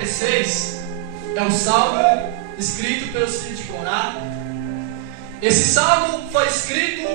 46 é um salmo escrito pelo filho de Corá. Esse salmo foi escrito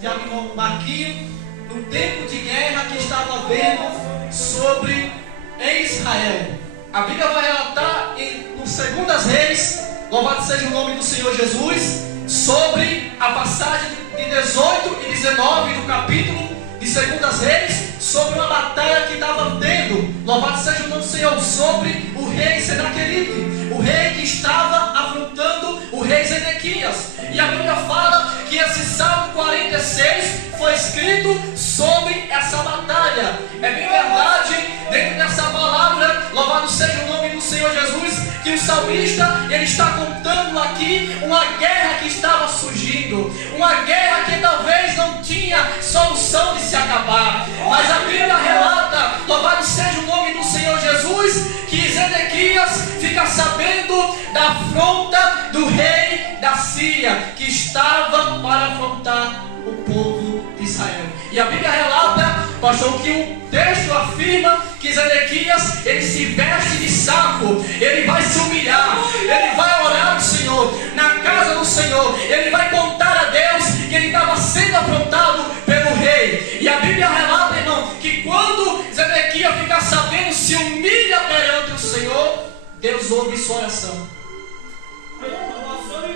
de Marquinhos no tempo de guerra que estava havendo sobre Israel. A Bíblia vai relatar no 2 Reis, louvado seja o nome do Senhor Jesus, sobre a passagem de 18 e 19 do capítulo de 2 Reis, sobre uma batalha que estava tendo, louvado seja o nome do Senhor, sobre o rei Senaqueribe, o rei que estava afrontando o rei Zedequias. E a Bíblia fala que esse Salmo 46 foi escrito sobre essa batalha. É bem verdade, dentro dessa palavra, louvado seja o nome do Senhor Jesus, que o salmista, ele está contando aqui uma guerra que estava surgindo, uma guerra que talvez não tinha solução de se acabar, mas a Bíblia relata, louvado seja o nome do Senhor Jesus, que Zedequias fica sabendo da afronta do rei da Síria, que estava para afrontar o povo de Israel. E a Bíblia relata, pastor, que o texto afirma que Zedequias, ele se veste de saco, ele vai se humilhar, ele vai orar ao Senhor, na casa do Senhor, ele vai contar a Deus que ele estava sendo afrontado pelo rei. E a Bíblia relata, irmão, que quando Zedequias fica sabendo, se humilha perante o Senhor, Deus ouve sua oração.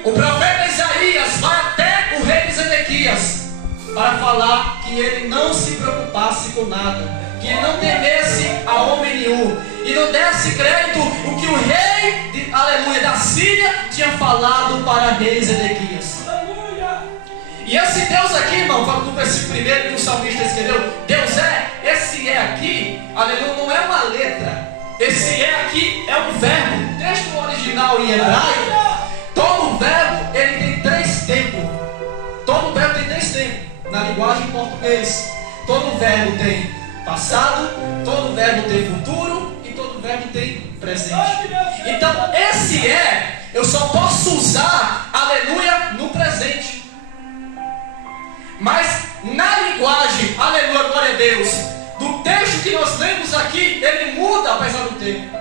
O profeta Isaías vai até o rei Zedequias para falar que ele não se preocupasse com nada, que ele não temesse a homem nenhum e não desse crédito o que o rei da Síria tinha falado para o rei Zedequias. E esse Deus aqui, irmão, fala no versículo 1 que o salmista escreveu, Deus esse aqui, aleluia, não é uma letra, esse aqui é um verbo. O texto original em hebraico, todo verbo ele tem 3 tempos. Todo verbo tem 3 tempos. Na linguagem em português, todo verbo tem passado, todo verbo tem futuro e todo verbo tem presente. Então esse eu só posso usar, aleluia, no presente. Mas na linguagem, aleluia, glória a Deus, do texto que nós lemos aqui, ele muda apesar do tempo.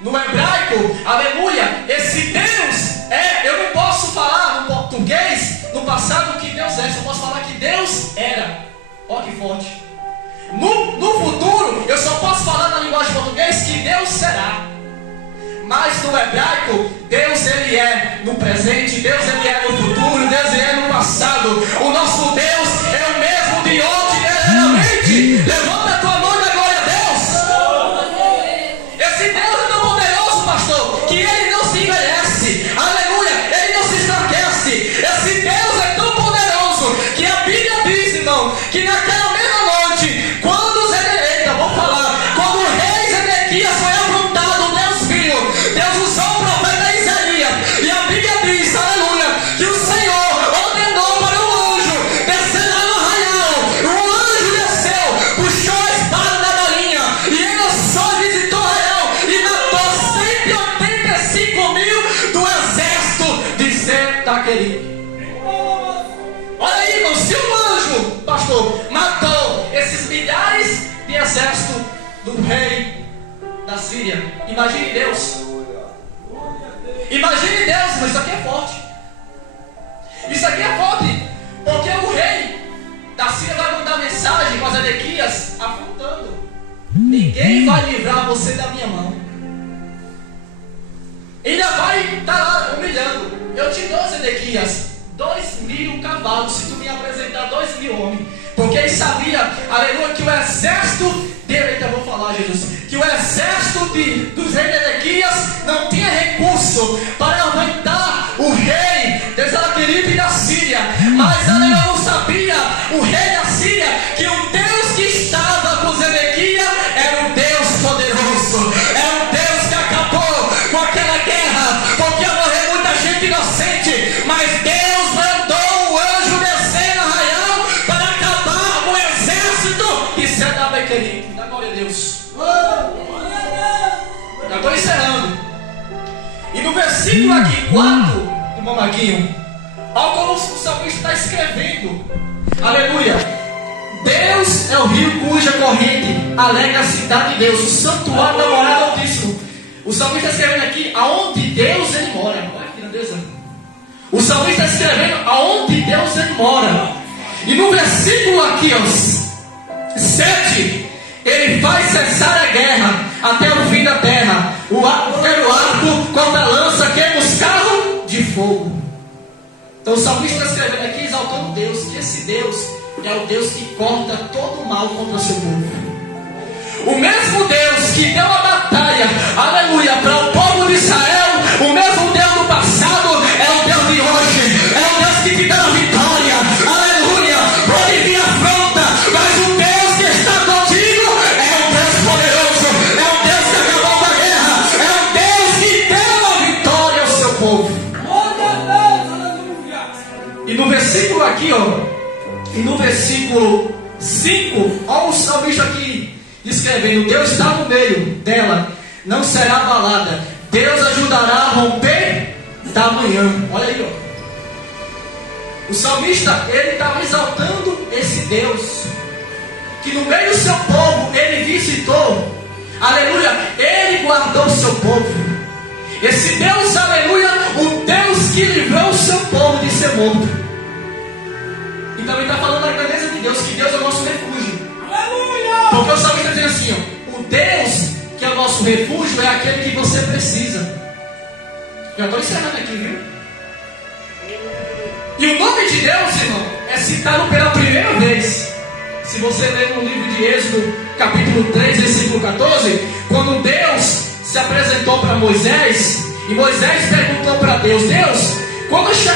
No hebraico, aleluia, esse Deus eu não posso falar no português, no passado, que Deus só posso falar que Deus era. Olha que forte. No futuro, eu só posso falar na linguagem portuguesa que Deus será. Mas no hebraico, Deus ele é no presente, Deus ele é no futuro, Deus ele é no passado. O nosso Deus é o mesmo de ontem e eternamente. Levanta a tua mão da glória a Deus. Esse Deus é tão poderoso, pastor, que ele não se envelhece. Aleluia, ele não se enfraquece. Esse Deus é tão poderoso que a Bíblia diz, irmão, que naquela mesma noite, quando quando o rei Zedequias foi afrontado, Deus usou o profeta Isaías, e a Bíblia diz, aleluia, que o Senhor ordenou para o anjo descer lá no arraial. O anjo desceu, puxou a espada da galinha, e ele só visitou o arraial e matou 185 mil do exército de Senaqueribe. Olha aí, irmão, se o anjo, pastor, matou esses milhares de exército do rei da Síria, imagine Deus. Imagine Deus, mas isso aqui é forte. Isso aqui é forte, porque o rei da Síria vai mandar mensagem para Zedequias apontando: ninguém vai livrar você da minha mão. Ainda vai estar lá humilhando. Eu te dou, Zedequias, 2.000 cavalos se tu me apresentar 2.000 homens. Porque ele sabia, aleluia, que o exército dele, então vou falar, Jesus, que o exército dos reis de Zedequias não tinha recurso para aguentar o rei de Senaqueribe da Síria. Mas aleluia, não sabia o rei da Síria que o Deus que estava com Zedequias era um Deus poderoso, era um Deus que acabou com aquela guerra, porque ia morrer muita gente inocente, mas Deus mandou o anjo descer no arraial para acabar com o exército de Senaqueribe. Dá glória a Deus. Já estou encerrando. E no versículo aqui 4 do Mamaguinho, olha como o salmista está escrevendo, aleluia, Deus é o rio cuja corrente alega a cidade de Deus, o santuário da morada do Altíssimo. O salmista está escrevendo aqui aonde Deus ele mora. Olha que grandeza. O salmista está escrevendo aonde Deus ele mora. E no versículo aqui, 7, ele faz cessar a guerra até o fim da terra. O arco contra a lança queima os carros de fogo. Então o salmista está escrevendo aqui exaltando Deus, que esse Deus é o Deus que corta todo o mal contra o seu povo. O mesmo Deus que deu a batalha, aleluia, para o povo de Israel, o mesmo Deus do passado é o Deus de hoje, é o Deus que te dá a vitória, aleluia. Pode vir a afronta, mas o Deus que está contigo é um Deus poderoso, é um Deus que acabou com a guerra, é um Deus que deu a vitória ao seu povo. E no versículo aqui, e no versículo 5, olha o salmista aqui escrevendo: Deus está no meio dela, não será abalada. Deus ajudará a romper da manhã. Olha aí, O salmista, ele estava exaltando esse Deus, que no meio do seu povo, ele visitou. Aleluia, ele guardou o seu povo. Esse Deus, aleluia, o Deus que livrou o seu povo de ser morto. E também está falando da grandeza de Deus, que Deus é o nosso refúgio. Porque o salmista diz assim, o Deus que é o nosso refúgio é aquele que você precisa. Já estou encerrando aqui, viu? E o nome de Deus, irmão, é citado pela primeira vez. Se você ler no livro de Êxodo, capítulo 3, versículo 14, quando Deus se apresentou para Moisés, e Moisés perguntou para Deus: Deus, quando chegar